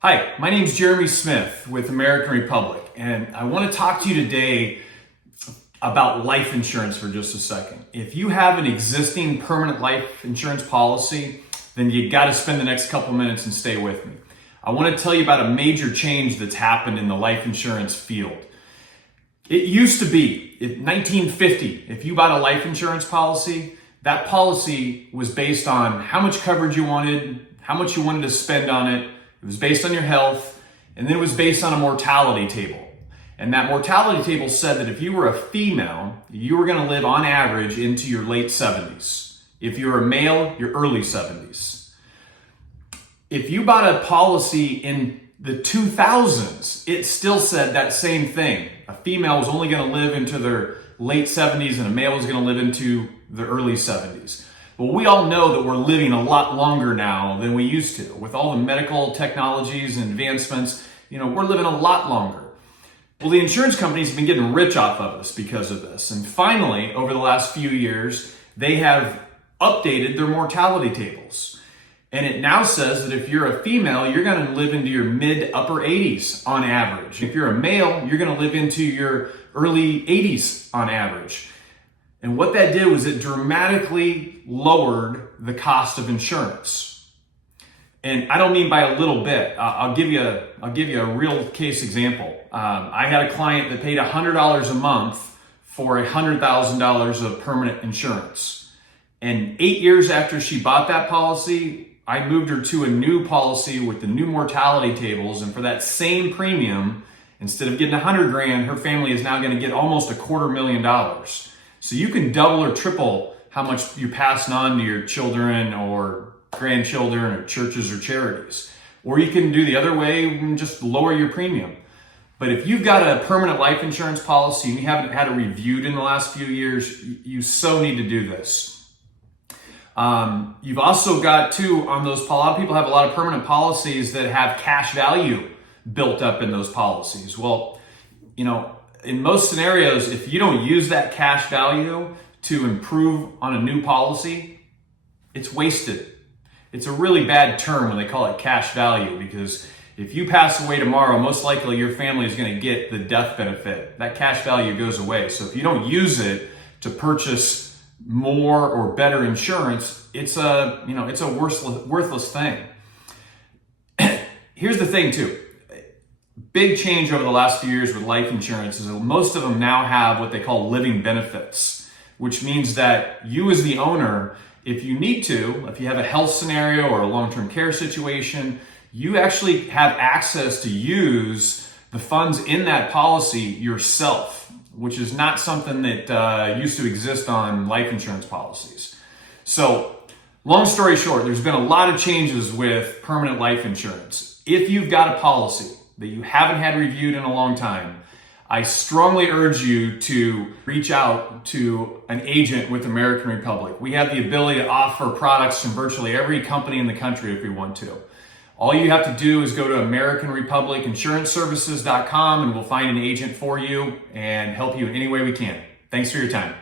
Hi, my name is Jeremy Smith with American Republic, and I want to talk to you today about life insurance for just a second. If you have an existing permanent life insurance policy, then you got to spend the next couple minutes and stay with me. I want to tell you about a major change that's happened in the life insurance field. It used to be, in 1950, if you bought a life insurance policy, that policy was based on how much coverage you wanted, how much you wanted to spend on it. It was based on your health, and then it was based on a mortality table. And that mortality table said that if you were a female, you were going to live on average into your late 70s. If you were a male, your early 70s. If you bought a policy in the 2000s, it still said that same thing. A female was only going to live into their late 70s and a male was going to live into the early 70s. Well, we all know that we're living a lot longer now than we used to. With all the medical technologies and advancements, we're living a lot longer. Well, the insurance companies have been getting rich off of us because of this. And finally, over the last few years, they have updated their mortality tables. And it now says that if you're a female, you're going to live into your mid upper 80s on average. If you're a male, you're going to live into your early 80s on average. And what that did was it dramatically lowered the cost of insurance. And I don't mean by a little bit. I'll give you a real case example. I had a client that paid $100 a month for $100,000 of permanent insurance. And 8 years after she bought that policy, I moved her to a new policy with the new mortality tables. And for that same premium, instead of getting $100,000, her family is now going to get almost $250,000. So you can double or triple how much you're passing on to your children or grandchildren or churches or charities. Or you can do the other way and just lower your premium. But if you've got a permanent life insurance policy and you haven't had it reviewed in the last few years, you so need to do this. You've also got too, on those, a lot of people have a lot of permanent policies that have cash value built up in those policies. Well, in most scenarios, if you don't use that cash value to improve on a new policy, it's wasted. It's a really bad term when they call it cash value, because if you pass away tomorrow, most likely your family is going to get the death benefit. That cash value goes away. So if you don't use it to purchase more or better insurance, it's a worthless thing. Here's the thing too. Big change over the last few years with life insurance is that most of them now have what they call living benefits, which means that you as the owner, if you need to, if you have a health scenario or a long-term care situation, you actually have access to use the funds in that policy yourself, which is not something that used to exist on life insurance policies. So, long story short, there's been a lot of changes with permanent life insurance. If you've got a policy that you haven't had reviewed in a long time, I strongly urge you to reach out to an agent with American Republic. We have the ability to offer products from virtually every company in the country if we want to. All you have to do is go to AmericanRepublicInsuranceServices.com and we'll find an agent for you and help you in any way we can. Thanks for your time.